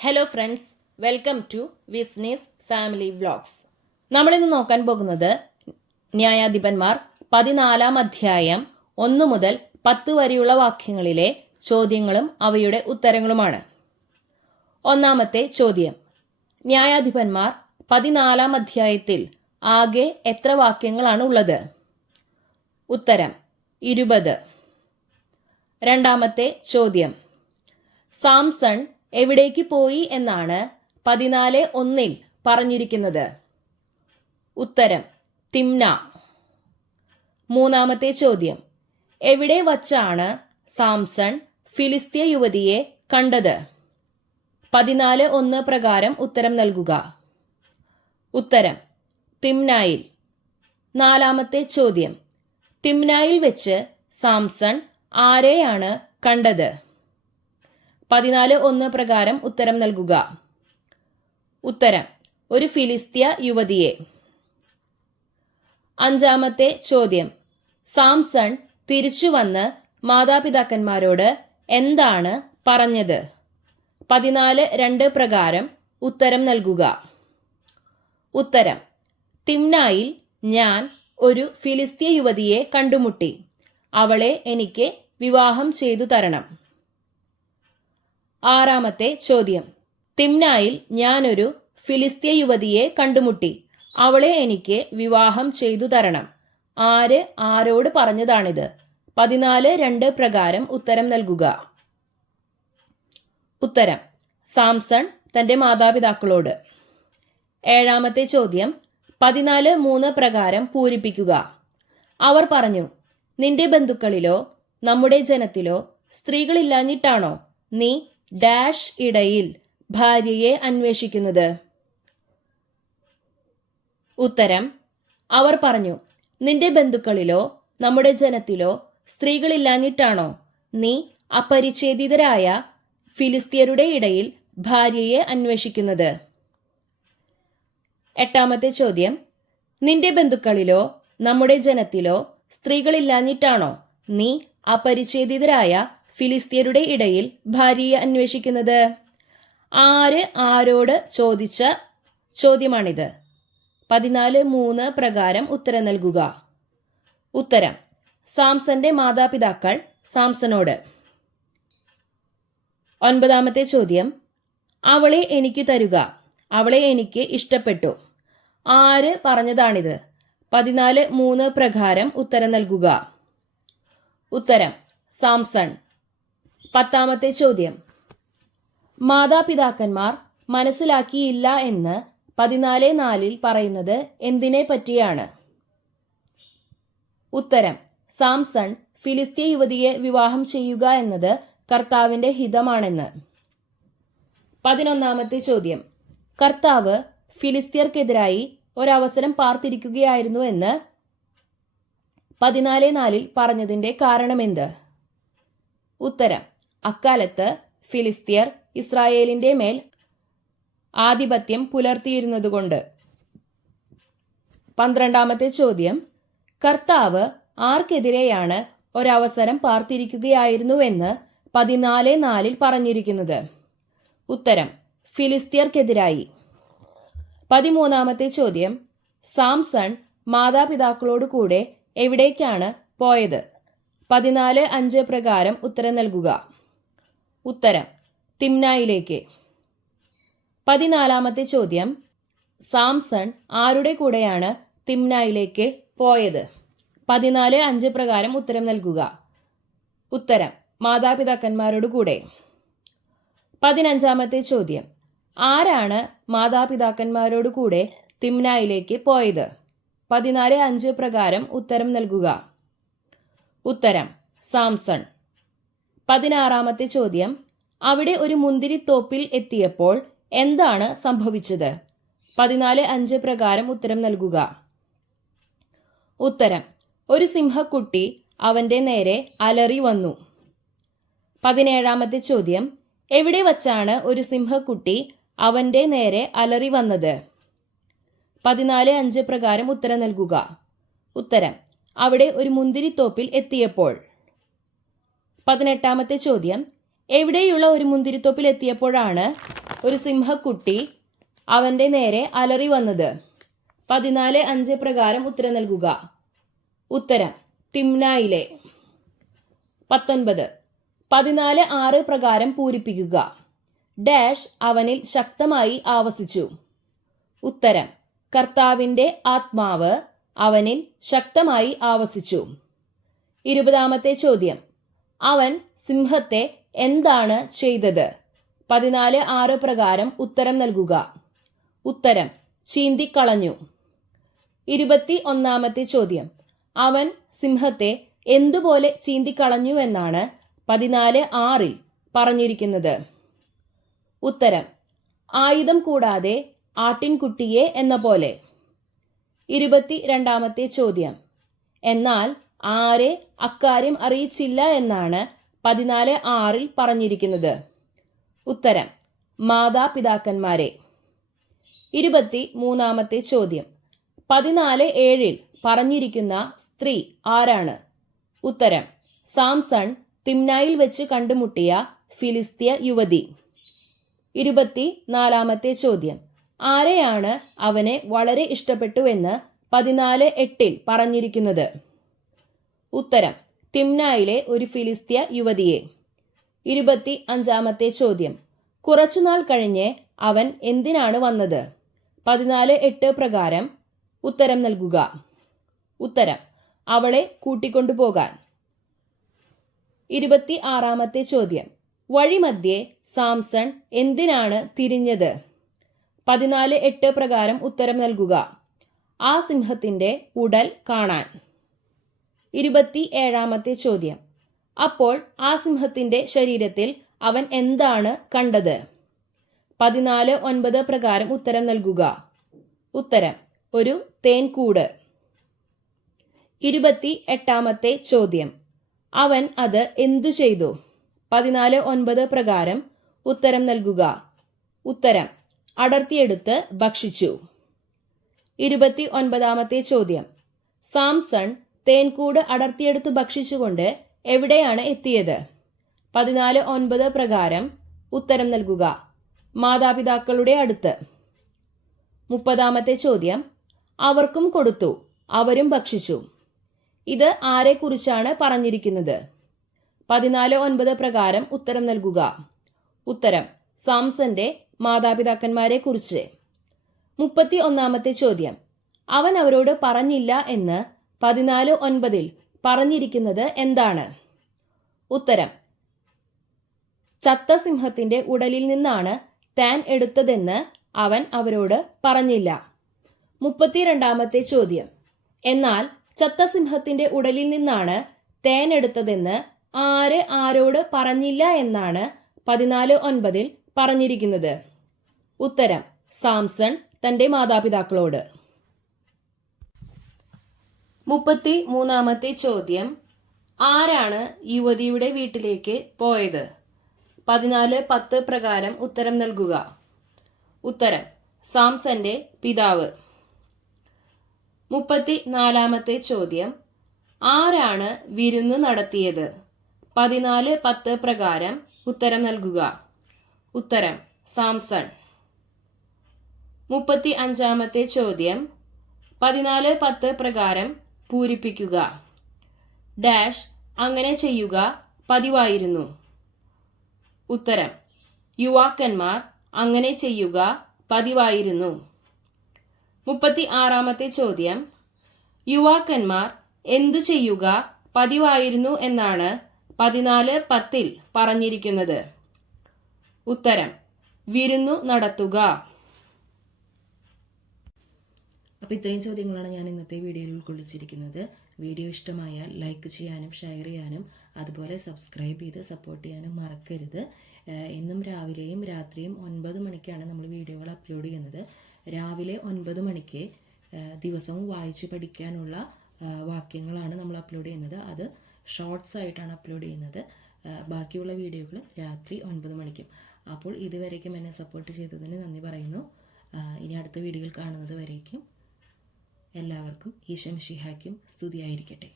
Hello friends welcome to വിസ്നീസ് family vlogs നമ്മളിന്ന് നോക്കാൻ പോകുന്നത് ന്യായാധിപന്മാർ പതിനാലാം അധ്യായം ഒന്നു മുതൽ പത്ത് വരെയുള്ള വാക്യങ്ങളിലെ ചോദ്യങ്ങളും അവയുടെ ഉത്തരങ്ങളുമാണ്. ഒന്നാമത്തെ ചോദ്യം. ന്യായാധിപന്മാർ പതിനാലാം അധ്യായത്തിൽ ആകെ എത്ര വാക്യങ്ങളാണ് ഉള്ളത്? ഉത്തരം. ഇരുപത്. രണ്ടാമത്തെ ചോദ്യം. സാംസൺ എവിടേക്ക് പോയി എന്നാണ് പതിനാല് ഒന്നിൽ പറഞ്ഞിരിക്കുന്നത്. ഉത്തരം തിംന. മൂന്നാമത്തെ ചോദ്യം എവിടെ വച്ചാണ് സാംസൺ ഫിലിസ്തീയ യുവതിയെ കണ്ടത്? പതിനാല് ഒന്ന് പ്രകാരം ഉത്തരം നൽകുക. ഉത്തരം തിംനായിൽ. നാലാമത്തെ ചോദ്യം തിംനായിൽ വെച്ച് സാംസൺ ആരെയാണ് കണ്ടത്? പതിനാല് ഒന്ന് പ്രകാരം ഉത്തരം നൽകുക. ഉത്തരം. ഒരു ഫിലിസ്തീയ യുവതിയെ. അഞ്ചാമത്തെ ചോദ്യം. സാംസൺ തിരിച്ചു വന്ന് മാതാപിതാക്കന്മാരോട് എന്താണ് പറഞ്ഞത്? പതിനാല് രണ്ട് പ്രകാരം ഉത്തരം നൽകുക. ഉത്തരം. തിംനായിൽ ഞാൻ ഒരു ഫിലിസ്തീയ യുവതിയെ കണ്ടുമുട്ടി. അവളെ എനിക്ക് വിവാഹം ചെയ്തു തരണം. ആറാമത്തെ ചോദ്യം. തിംനായിൽ ഞാനൊരു ഫിലിസ്തീയ യുവതിയെ കണ്ടുമുട്ടി. അവളെ എനിക്ക് വിവാഹം ചെയ്തു തരണം. ആര് ആരോട് പറഞ്ഞതാണിത്? പതിനാല് രണ്ട് പ്രകാരം ഉത്തരം നൽകുക. ഉത്തരം. സാംസൺ തന്റെ മാതാപിതാക്കളോട്. ഏഴാമത്തെ ചോദ്യം. പതിനാല് മൂന്ന് പ്രകാരം പൂരിപ്പിക്കുക. അവർ പറഞ്ഞു നിന്റെ ബന്ധുക്കളിലോ നമ്മുടെ ജനത്തിലോ സ്ത്രീകളില്ലാഞ്ഞിട്ടാണോ? നീ ഡാഷ് ഇടയിൽ ഭാര്യയെ അന്വേഷിക്കുന്നത്. ഉത്തരം അവർ പറഞ്ഞു നിന്റെ ബന്ധുക്കളിലോ നമ്മുടെ ജനത്തിലോ സ്ത്രീകളില്ലാഞ്ഞിട്ടാണോ? നീ അപരിച്ഛേദിതരായ ഫിലിസ്തീയരുടെ ഇടയിൽ ഭാര്യയെ അന്വേഷിക്കുന്നത്. എട്ടാമത്തെ ചോദ്യം നിന്റെ ബന്ധുക്കളിലോ നമ്മുടെ ജനത്തിലോ സ്ത്രീകളില്ലാഞ്ഞിട്ടാണോ? നീ അപരിച്ഛേദിതരായ ഫിലിസ്തീയരുടെ ഇടയിൽ ഭാര്യയെ അന്വേഷിക്കുന്നത്. ആര് ആരോട് ചോദിച്ച ചോദ്യമാണിത്. പതിനാല് മൂന്ന് പ്രകാരം ഉത്തരം നൽകുക. ഉത്തരം സാംസന്റെ മാതാപിതാക്കൾ സാംസനോട്. ഒൻപതാമത്തെ ചോദ്യം അവളെ എനിക്ക് തരുക അവളെ എനിക്ക് ഇഷ്ടപ്പെട്ടു. ആര് പറഞ്ഞതാണിത്? പതിനാല് മൂന്ന് പ്രകാരം ഉത്തരം നൽകുക. ഉത്തരം സാംസൺ. പത്താമത്തെ ചോദ്യം. മാതാപിതാക്കന്മാർ മനസ്സിലാക്കിയില്ല എന്ന് പതിനാല് നാലിൽ പറയുന്നത് എന്തിനെ പറ്റിയാണ്? ഉത്തരം. സാംസൺ ഫിലിസ്തീ യുവതിയെ വിവാഹം ചെയ്യുക എന്നത് കർത്താവിന്റെ ഹിതമാണെന്ന്. പതിനൊന്നാമത്തെ ചോദ്യം. കർത്താവ് ഫിലിസ്തീയർക്കെതിരായി ഒരവസരം പാർത്തിരിക്കുകയായിരുന്നു എന്ന് പതിനാല് നാലിൽ പറഞ്ഞതിന്റെ കാരണമെന്ത്? ഉത്തരം അക്കാലത്ത് ഫിലിസ്തീയർ ഇസ്രായേലിന്റെ മേൽ ആധിപത്യം പുലർത്തിയിരുന്നതുകൊണ്ട്. പന്ത്രണ്ടാമത്തെ ചോദ്യം കർത്താവ് ആർക്കെതിരെയാണ് ഒരവസരം പാർത്തിരിക്കുകയായിരുന്നുവെന്ന് പതിനാല് നാലിൽ പറഞ്ഞിരിക്കുന്നത്. ഉത്തരം ഫിലിസ്തീയർക്കെതിരായി. പതിമൂന്നാമത്തെ ചോദ്യം സാംസൺ മാതാപിതാക്കളോട് കൂടെ എവിടേക്കാണ് പോയത്? പതിനാല് അഞ്ച് പ്രകാരം ഉത്തരം നൽകുക. ഉത്തരം. തിംനായിലേക്ക്. പതിനാലാമത്തെ ചോദ്യം. സാംസൺ ആരുടെ കൂടെയാണ് തിംനായിലേക്ക് പോയത്? പതിനാല് അഞ്ച് പ്രകാരം ഉത്തരം നൽകുക. ഉത്തരം. മാതാപിതാക്കന്മാരോട് കൂടെ. പതിനഞ്ചാമത്തെ ചോദ്യം. ആരാണ് മാതാപിതാക്കന്മാരോട് കൂടെ തിംനായിലേക്ക് പോയത്? പതിനാല് അഞ്ച് പ്രകാരം ഉത്തരം നൽകുക. ഉത്തരം സാംസൺ. പതിനാറാമത്തെ ചോദ്യം. അവിടെ ഒരു മുന്തിരിത്തോപ്പിൽ എത്തിയപ്പോൾ എന്താണ് സംഭവിച്ചത്? പതിനാല് അഞ്ച് പ്രകാരം ഉത്തരം നൽകുക. ഉത്തരം ഒരു സിംഹക്കുട്ടി അവന്റെ നേരെ അലറി വന്നു. പതിനേഴാമത്തെ ചോദ്യം. എവിടെ വച്ചാണ് ഒരു സിംഹക്കുട്ടി അവന്റെ നേരെ അലറി വന്നത്? പതിനാല് അഞ്ച് പ്രകാരം ഉത്തരം നൽകുക. ഉത്തരം അവിടെ ഒരു മുന്തിരിത്തോപ്പിൽ എത്തിയപ്പോൾ. പതിനെട്ടാമത്തെ ചോദ്യം. എവിടെയുള്ള ഒരു മുന്തിരിത്തോപ്പിൽ എത്തിയപ്പോഴാണ് ഒരു സിംഹക്കുട്ടി അവന്റെ നേരെ അലറി വന്നത്? പതിനാല് അഞ്ച് പ്രകാരം ഉത്തരം നൽകുക. ഉത്തരം തിംനായിലെ. പത്തൊൻപത്. പതിനാല് ആറ് പ്രകാരം പൂരിപ്പിക്കുക. ഡാഷ് അവനിൽ ശക്തമായി ആവസിച്ചു. ഉത്തരം കർത്താവിന്റെ ആത്മാവ് അവനിൽ ശക്തമായി ആവസിച്ചു. ഇരുപതാമത്തെ ചോദ്യം. അവൻ സിംഹത്തെ എന്താണ് ചെയ്തത്? പതിനാല് ആറ് പ്രകാരം ഉത്തരം നൽകുക. ഉത്തരം. ചീന്തിക്കളഞ്ഞു. ഇരുപത്തി ഒന്നാമത്തെ ചോദ്യം. അവൻ സിംഹത്തെ എന്തുപോലെ ചീന്തിക്കളഞ്ഞു എന്നാണ് പതിനാല് ആറിൽ പറഞ്ഞിരിക്കുന്നത്. ഉത്തരം. ആയുധം കൂടാതെ ആട്ടിൻകുട്ടിയെ എന്ന പോലെ. ഇരുപത്തി രണ്ടാമത്തെ ചോദ്യം. എന്നാൽ ആരെ അക്കാര്യം അറിയിച്ചില്ല എന്നാണ് പതിനാല് ആറിൽ പറഞ്ഞിരിക്കുന്നത്. ഉത്തരം മാതാപിതാക്കന്മാരെ. ഇരുപത്തി മൂന്നാമത്തെ ചോദ്യം. പതിനാല് ഏഴിൽ പറഞ്ഞിരിക്കുന്ന സ്ത്രീ ആരാണ്? ഉത്തരം സാംസൺ തിംനായിൽ വെച്ച് കണ്ടുമുട്ടിയ ഫിലിസ്തീയ യുവതി. ഇരുപത്തി നാലാമത്തെ ചോദ്യം. ആരെയാണ് അവനെ വളരെ ഇഷ്ടപ്പെട്ടുവെന്ന് പതിനാല് എട്ടിൽ പറഞ്ഞിരിക്കുന്നത്? ഉത്തരം തിംനായിലെ ഒരു ഫിലിസ്തീയ യുവതിയെ. ഇരുപത്തി അഞ്ചാമത്തെ ചോദ്യം കുറച്ചുനാൾ കഴിഞ്ഞ് അവൻ എന്തിനാണ് വന്നത്? പതിനാല് എട്ട് പ്രകാരം ഉത്തരം നൽകുക. ഉത്തരം അവളെ കൂട്ടിക്കൊണ്ടുപോകാൻ ഇരുപത്തി ആറാമത്തെ ചോദ്യം വഴിമധ്യേ സാംസൺ എന്തിനാണ് തിരിഞ്ഞത്? പതിനാല് എട്ട് പ്രകാരം ഉത്തരം നൽകുക. ആ സിംഹത്തിന്റെ ഉടൽ കാണാൻ. ഇരുപത്തി ഏഴാമത്തെ ചോദ്യം. അപ്പോൾ ആ സിംഹത്തിന്റെ ശരീരത്തിൽ അവൻ എന്താണ് കണ്ടത്? പതിനാല് ഒൻപത് പ്രകാരം ഉത്തരം നൽകുക. ഉത്തരം ഒരു തേൻകൂട്. ഇരുപത്തി എട്ടാമത്തെ ചോദ്യം. അവൻ അത് എന്തു ചെയ്തു? പതിനാല് ഒൻപത് പ്രകാരം ഉത്തരം നൽകുക. ഉത്തരം അടർത്തിയെടുത്ത് ഭക്ഷിച്ചു. ഇരുപത്തി ഒൻപതാമത്തെ ചോദ്യം. സാംസൺ തേൻകൂട് അടർത്തിയെടുത്ത് ഭക്ഷിച്ചുകൊണ്ട് എവിടെയാണ് എത്തിയത്? പതിനാല് ഒൻപത് പ്രകാരം ഉത്തരം നൽകുക. മാതാപിതാക്കളുടെ അടുത്ത്. മുപ്പതാമത്തെ ചോദ്യം. അവർക്കും കൊടുത്തു അവരും ഭക്ഷിച്ചു. ഇത് ആരെക്കുറിച്ചാണ് പറഞ്ഞിരിക്കുന്നത്? പതിനാല് ഒൻപത് പ്രകാരം ഉത്തരം നൽകുക. ഉത്തരം. സാംസന്റെ മാതാപിതാക്കന്മാരെ കുറിച്ച് മുപ്പത്തി ഒന്നാമത്തെ ചോദ്യം. അവൻ അവരോട് പറഞ്ഞില്ല എന്ന് പതിനാല് ഒൻപതിൽ പറഞ്ഞിരിക്കുന്നത് എന്താണ്? ഉത്തരം. ചത്തസിംഹത്തിന്റെ ഉടലിൽ നിന്നാണ് താൻ എടുത്തതെന്ന് അവൻ അവരോട് പറഞ്ഞില്ല. മുപ്പത്തിരണ്ടാമത്തെ ചോദ്യം. എന്നാൽ ചത്തസിംഹത്തിന്റെ ഉടലിൽ നിന്നാണ് തേൻ എടുത്തതെന്ന് ആര് ആരോട് പറഞ്ഞില്ല എന്നാണ് പതിനാല് ഒൻപതിൽ പറഞ്ഞിരിക്കുന്നത്. ഉത്തരം സാംസൺ തന്റെ മാതാപിതാക്കളോട്. മുപ്പത്തി മൂന്നാമത്തെ ചോദ്യം ആരാണ് യുവതിയുടെ വീട്ടിലേക്ക് പോയത്? പതിനാല് പത്ത് പ്രകാരം ഉത്തരം നൽകുക. ഉത്തരം സാംസന്റെ പിതാവ്. മുപ്പത്തി നാലാമത്തെ ചോദ്യം ആരാണ് വിരുന്ന് നടത്തിയത്? പതിനാല് പത്ത് പ്രകാരം ഉത്തരം നൽകുക. ഉത്തരം സാംസൺ. മുപ്പത്തി അഞ്ചാമത്തെ ചോദ്യം. പതിനാല് പത്ത് പ്രകാരം പൂരിപ്പിക്കുക. ഡാഷ് അങ്ങനെ ചെയ്യുക പതിവായിരുന്നു. ഉത്തരം. യുവാക്കന്മാർ അങ്ങനെ ചെയ്യുക പതിവായിരുന്നു. മുപ്പത്തി ആറാമത്തെ ചോദ്യം. യുവാക്കന്മാർ എന്തു ചെയ്യുക പതിവായിരുന്നു എന്നാണ് പതിനാല് പത്തിൽ പറഞ്ഞിരിക്കുന്നത്. ഉത്തരം. വിരുന്നു നടത്തുക. അപ്പോൾ ഇത്രയും ചോദ്യങ്ങളാണ് ഞാൻ ഇന്നത്തെ വീഡിയോയിൽ ഉൾക്കൊള്ളിച്ചിരിക്കുന്നത്. വീഡിയോ ഇഷ്ടമായാൽ ലൈക്ക് ചെയ്യാനും ഷെയർ ചെയ്യാനും അതുപോലെ സബ്സ്ക്രൈബ് ചെയ്ത് സപ്പോർട്ട് ചെയ്യാനും മറക്കരുത്. എന്നും രാവിലെയും രാത്രിയും ഒൻപത് മണിക്കാണ് നമ്മൾ വീഡിയോകൾ അപ്ലോഡ് ചെയ്യുന്നത്. രാവിലെ ഒൻപത് മണിക്ക് ദിവസവും വായിച്ച് പഠിക്കാനുള്ള വാക്യങ്ങളാണ് നമ്മൾ അപ്ലോഡ് ചെയ്യുന്നത്. അത് ഷോർട്സ് ആയിട്ടാണ് അപ്ലോഡ് ചെയ്യുന്നത്. ബാക്കിയുള്ള വീഡിയോകൾ രാത്രി ഒൻപത് മണിക്കും. അപ്പോൾ ഇതുവരേക്കും എന്നെ സപ്പോർട്ട് ചെയ്തതിന് നന്ദി പറയുന്നു. ഇനി അടുത്ത വീഡിയോയിൽ കാണുന്നത് വരേക്കും. എല്ലാവർക്കും ഈശം ഷിഹാക്കും സ്തുതിയായിരിക്കട്ടെ.